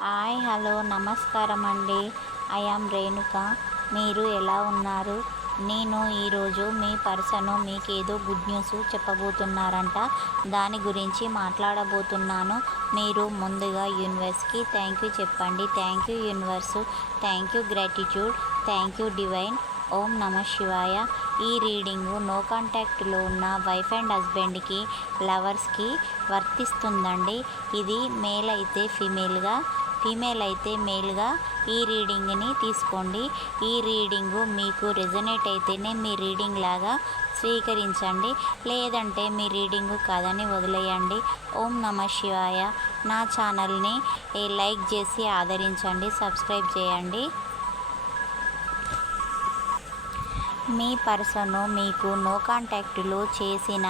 Hi hello నమస్కారం అండి I am Renuka. మీరు ఎలా ఉన్నారు? నేను ఈరోజు మీ పర్సను మీకు ఏదో గుడ్ న్యూస్ చెప్పబోతున్నారంట. దాని గురించి మాట్లాడబోతున్నాను. మీరు ముందుగా యూనివర్స్కి థ్యాంక్ యూ చెప్పండి. Thank you universe. Thank you gratitude. Thank you divine. ఓం నమ శివాయ. ఈ రీడింగు నో కాంటాక్ట్లో ఉన్న వైఫ్ అండ్ హస్బెండ్కి లవర్స్కి వర్తిస్తుందండి. ఇది మేల్ అయితే ఫీమేల్గా ఫీమేల్ అయితే మేల్గా ఈ రీడింగ్ని తీసుకోండి. ఈ రీడింగు మీకు రెజనేట్ అయితేనే మీ రీడింగ్ లాగా స్వీకరించండి. లేదంటే మీ రీడింగ్ కాదని వదిలేయండి. ఓం నమ శివాయ. నా ఛానల్ని లైక్ చేసి ఆదరించండి సబ్స్క్రైబ్ చేయండి. మీ పర్సను మీకు నో కాంటాక్ట్లో చేసిన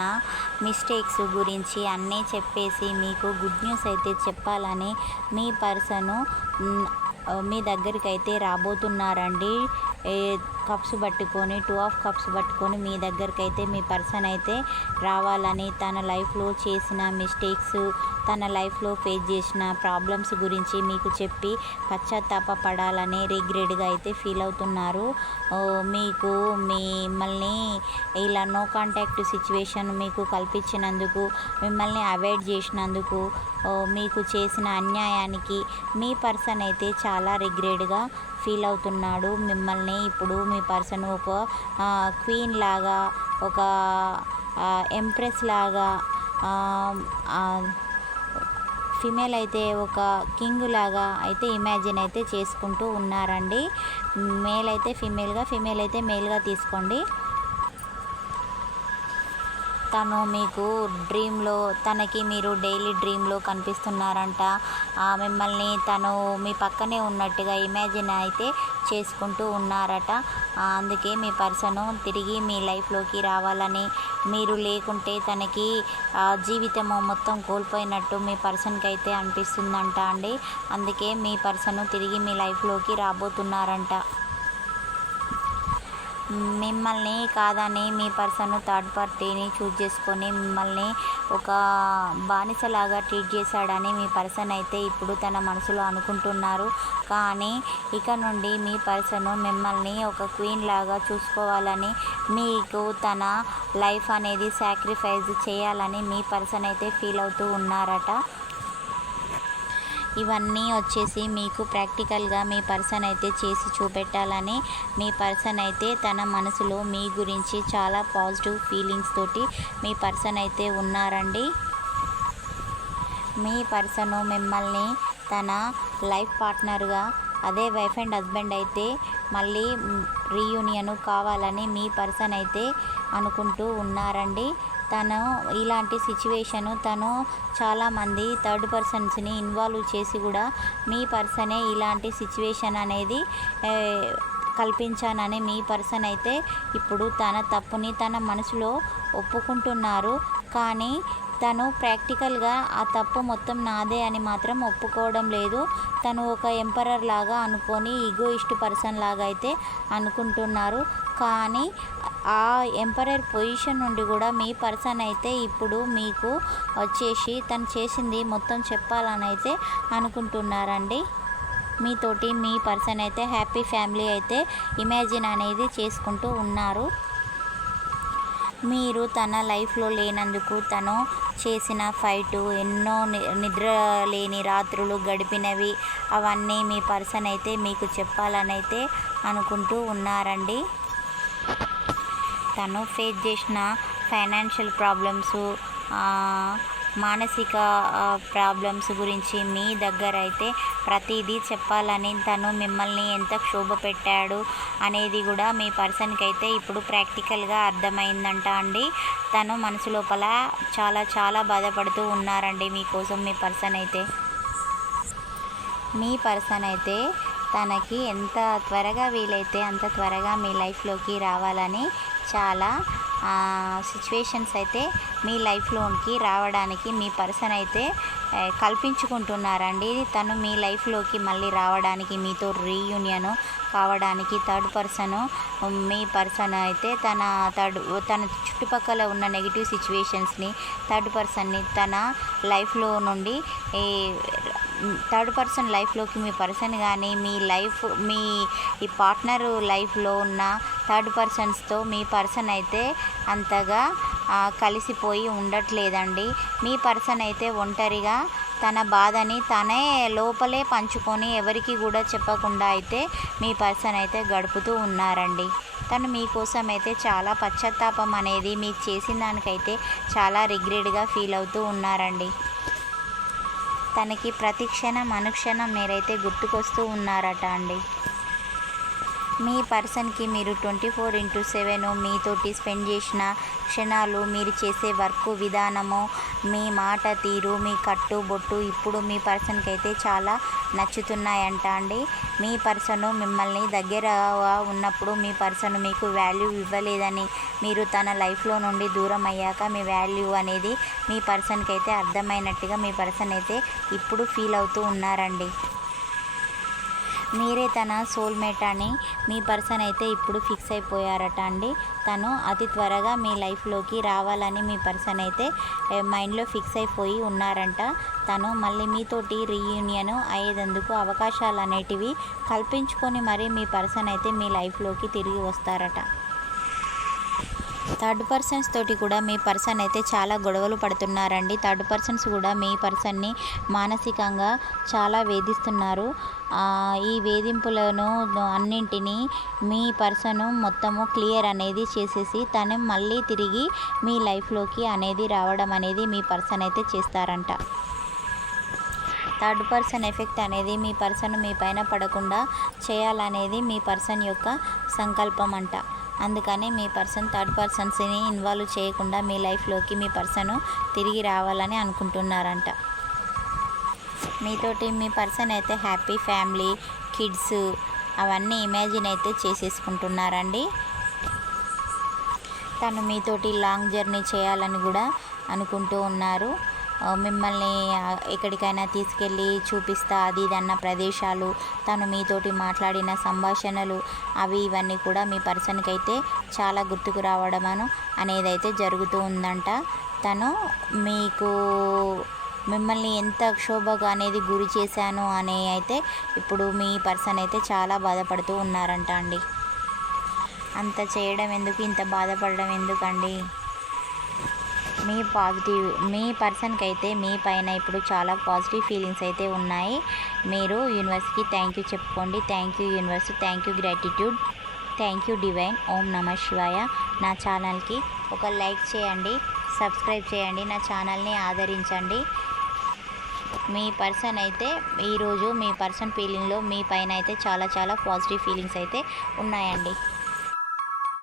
మిస్టేక్స్ గురించి అన్నీ చెప్పేసి మీకు గుడ్ న్యూస్ అయితే చెప్పాలని మీ పర్సను మీ దగ్గరికి అయితే రాబోతున్నారండి. కప్స్ పట్టుకొని టూ ఆఫ్ కప్స్ పట్టుకొని మీ దగ్గరికి అయితే మీ పర్సన్ అయితే రావాలని తన లైఫ్లో చేసిన మిస్టేక్స్ తన లైఫ్లో ఫేస్ చేసిన ప్రాబ్లమ్స్ గురించి మీకు చెప్పి పశ్చాత్తాప పడాలని రిగ్రెట్గా అయితే ఫీల్ అవుతున్నారు. మీకు మిమ్మల్ని ఇలా నో కాంటాక్ట్ సిచ్యువేషన్ మీకు కల్పించినందుకు మిమ్మల్ని అవాయిడ్ చేసినందుకు మీకు చేసిన అన్యాయానికి మీ పర్సన్ అయితే చాలా రిగ్రెట్గా ఫీల్ అవుతున్నాడు. మిమ్మల్ని ఇప్పుడు మీ పర్సన్ ఒక క్వీన్ లాగా ఒక ఎంప్రెస్ లాగా ఫిమేల్ అయితే ఒక కింగ్ లాగా అయితే ఇమాజిన్ అయితే చేసుకుంటూ ఉన్నారండి. మేల్ అయితే ఫిమేల్గా ఫిమేల్ అయితే మేల్గా తీసుకోండి. తను మీకు డ్రీమ్లో తనకి మీరు డైలీ డ్రీమ్లో కనిపిస్తున్నారంట. మిమ్మల్ని తను మీ పక్కనే ఉన్నట్టుగా ఇమాజిన్ అయితే చేసుకుంటూ ఉన్నారట. అందుకే మీ పర్సను తిరిగి మీ లైఫ్లోకి రావాలని మీరు లేకుంటే తనకి జీవితం జీవితము మొత్తం కోల్పోయినట్టు మీ పర్సన్కి అయితే అనిపిస్తుందంట అండి. అందుకే మీ పర్సను తిరిగి మీ లైఫ్లోకి రాబోతున్నారంట. మిమ్మల్ని కాదని మీ పర్సన్ థర్డ్ పార్టీని చూజ్ చేసుకొని మిమ్మల్ని ఒక బానిసలాగా ట్రీట్ చేశాడని మీ పర్సన్ అయితే ఇప్పుడు తన మనసులో అనుకుంటున్నారు. కానీ ఇక నుండి మీ పర్సన్ మిమ్మల్ని ఒక క్వీన్ లాగా చూసుకోవాలని మీకు తన లైఫ్ అనేది సాక్రిఫైస్ చేయాలని మీ పర్సన్ అయితే ఫీల్ అవుతూ ఉన్నారట. ఇవన్నీ వచ్చేసి మీకు ప్రాక్టికల్గా మీ పర్సన్ అయితే చేసి చూపెట్టాలని మీ పర్సన్ అయితే తన మనసులో మీ గురించి చాలా పాజిటివ్ ఫీలింగ్స్ తోటి మీ పర్సన్ అయితే ఉన్నారండి. మీ పర్సను మిమ్మల్ని తన లైఫ్ పార్ట్నర్గా అదే వైఫ్ అండ్ హస్బెండ్ అయితే మళ్ళీ రీయూనియన్ కావాలని మీ పర్సన్ అయితే అనుకుంటూ ఉన్నారండి. తను ఇలాంటి సిచ్యువేషను తను చాలామంది థర్డ్ పర్సన్స్ని ఇన్వాల్వ్ చేసి కూడా మీ పర్సనే ఇలాంటి సిచ్యువేషన్ అనేది కల్పించానని మీ పర్సన్ అయితే ఇప్పుడు తన తప్పుని తన మనసులో ఒప్పుకుంటున్నారు. కానీ తను ప్రాక్టికల్గా ఆ తప్పు మొత్తం నాదే అని మాత్రం ఒప్పుకోవడం లేదు. తను ఒక ఎంపరర్ లాగా అనుకొని ఈగోయిస్ట్ పర్సన్ లాగా అయితే అనుకుంటున్నారు. కానీ ఆ ఎంపరర్ పొజిషన్ నుండి కూడా మీ పర్సన్ అయితే ఇప్పుడు మీకు వచ్చేసి తను చేసింది మొత్తం చెప్పాలని అయితే అనుకుంటున్నారండి. మీతోటి మీ పర్సన్ అయితే హ్యాపీ ఫ్యామిలీ అయితే ఇమాజిన్ అనేది చేసుకుంటూ ఉన్నారు. మీరు తన లైఫ్లో లేనందుకు తను చేసిన ఫైటు ఎన్నో ని- నిద్ర లేని రాత్రులు గడిపినవి అవన్నీ మీ పర్సన్ అయితే మీకు చెప్పాలని అయితే అనుకుంటూ ఉన్నారండి. తను ఫేస్ చేసిన ఫైనాన్షియల్ ప్రాబ్లమ్స్ మానసిక ప్రాబ్లమ్స్ గురించి మీ దగ్గర అయితే ప్రతిదీ చెప్పాలని తను మిమ్మల్ని ఎంత క్షోభ పెట్టాడు అనేది కూడా మీ పర్సన్కి అయితే ఇప్పుడు ప్రాక్టికల్గా అర్థమైందంట అండి. తను మనసు లోపల చాలా చాలా బాధపడుతూ ఉన్నారండి మీకోసం మీ పర్సన్ అయితే. మీ పర్సన్ అయితే తనకి ఎంత త్వరగా వీలైతే అంత త్వరగా మీ లైఫ్లోకి రావాలని చాలా సిచ్యువేషన్స్ అయితే మీ లైఫ్లోకి రావడానికి మీ పర్సన్ అయితే కల్పించుకుంటున్నారండి. తను మీ లైఫ్లోకి మళ్ళీ రావడానికి మీతో రీయూనియన్ కావడానికి థర్డ్ పర్సన్ మీ పర్సన్ అయితే తన థర్డ్ తన చుట్టుపక్కల ఉన్న నెగిటివ్ సిచ్యువేషన్స్ని థర్డ్ పర్సన్ని తన లైఫ్లో నుండి థర్డ్ పర్సన్ లైఫ్లోకి మీ పర్సన్ కానీ మీ లైఫ్ మీ ఈ పార్ట్నర్ లైఫ్లో ఉన్న థర్డ్ పర్సన్స్తో మీ పర్సన్ అయితే అంతగా కలిసిపోయి ఉండట్లేదండి. మీ పర్సన్ అయితే ఒంటరిగా తన బాధని తనే లోపలే పంచుకొని ఎవరికి కూడా చెప్పకుండా అయితే మీ పర్సన్ అయితే గడుపుతూ ఉన్నారండి. తను మీకోసం అయితే చాలా పశ్చాత్తాపం అనేది మీకు చేసిన దానికైతే చాలా రిగ్రెట్గా ఫీల్ అవుతూ ఉన్నారండి. తనకి ప్రతి క్షణం అనుక్షణం మీరైతే గుర్తుకొస్తూ ఉన్నారట అండి. మీ పర్సన్కి మీరు ట్వంటీ ఫోర్ ఇంటూ సెవెన్ మీతోటి స్పెండ్ చేసిన క్షణాలు మీరు చేసే వర్క్ విధానము మీ మాట తీరు మీ కట్టు బొట్టు ఇప్పుడు మీ పర్సన్కి అయితే చాలా నచ్చుతున్నాయంట అండి. మీ పర్సన్ మిమ్మల్ని దగ్గరగా ఉన్నప్పుడు మీ పర్సన్ మీకు వాల్యూ ఇవ్వలేదని మీరు తన లైఫ్లో నుండి దూరం అయ్యాక మీ వాల్యూ అనేది మీ పర్సన్కి అయితే అర్థమైనట్టుగా మీ పర్సన్ అయితే ఇప్పుడు ఫీల్ అవుతూ ఉన్నారండి. మీరే తన సోల్మేట్ అని మీ పర్సన్ అయితే ఇప్పుడు ఫిక్స్ అయిపోయారట అండి. తను అతి త్వరగా మీ లైఫ్లోకి రావాలని మీ పర్సన్ అయితే మైండ్లో ఫిక్స్ అయిపోయి ఉన్నారంట. తను మళ్ళీ మీతోటి రీయూనియన్ అయ్యేందుకు అవకాశాలు అనేటివి కల్పించుకొని మరీ మీ పర్సన్ అయితే మీ లైఫ్లోకి తిరిగి వస్తారట. థర్డ్ పర్సన్స్ తోటి కూడా మీ పర్సన్ అయితే చాలా గొడవలు పడుతున్నారండి. థర్డ్ పర్సన్స్ కూడా మీ పర్సన్ని మానసికంగా చాలా వేధిస్తున్నారు. ఈ వేధింపులను అన్నింటినీ మీ పర్సన్ మొత్తము క్లియర్ అనేది చేసేసి తను మళ్ళీ తిరిగి మీ లైఫ్లోకి అనేది రావడం అనేది మీ పర్సన్ అయితే చేస్తారంట. థర్డ్ పర్సన్ ఎఫెక్ట్ అనేది మీ పర్సన్ మీ పైన పడకుండా చేయాలనేది మీ పర్సన్ యొక్క సంకల్పం అంట అందుకని మీ పర్సన్ థర్డ్ పర్సన్స్ని ఇన్వాల్వ్ చేయకుండా మీ లైఫ్లోకి మీ పర్సన్ తిరిగి రావాలని అనుకుంటున్నారంట. మీతోటి మీ పర్సన్ అయితే హ్యాపీ ఫ్యామిలీ కిడ్స్ అవన్నీ ఇమాజిన్ అయితే చేసేసుకుంటున్నారండి. తను మీతోటి లాంగ్ జర్నీ చేయాలని కూడా అనుకుంటూ ఉన్నారు. మిమ్మల్ని ఎక్కడికైనా తీసుకెళ్ళి చూపిస్తా అది ఇది అన్న ప్రదేశాలు తను మీతోటి మాట్లాడిన సంభాషణలు అవి ఇవన్నీ కూడా మీ పర్సన్కి అయితే చాలా గుర్తుకు రావడమను అనేది అయితే జరుగుతూ ఉందంట. తను మీకు మిమ్మల్ని ఎంత క్షోభకు అనేది గురి చేశాను అని అయితే ఇప్పుడు మీ పర్సన్ అయితే చాలా బాధపడుతూ ఉన్నారంట అండి. అంత చేయడం ఎందుకు? ఇంత బాధపడడం ఎందుకండి? మీ పాజిటివ్ మీ పర్సన్కి అయితే మీ పైన ఇప్పుడు చాలా పాజిటివ్ ఫీలింగ్స్ అయితే ఉన్నాయి. మీరు యూనివర్స్కి థ్యాంక్ యూ చెప్పుకోండి. Thank you universe. Thank you gratitude. Thank you divine. ఓం నమ శివాయ. నా ఛానల్కి ఒక లైక్ చేయండి. సబ్స్క్రైబ్ చేయండి. నా ఛానల్ని ఆదరించండి. మీ పర్సన్ అయితే ఈరోజు మీ పర్సన్ ఫీలింగ్లో మీ పైన అయితే చాలా చాలా పాజిటివ్ ఫీలింగ్స్ అయితే ఉన్నాయండి.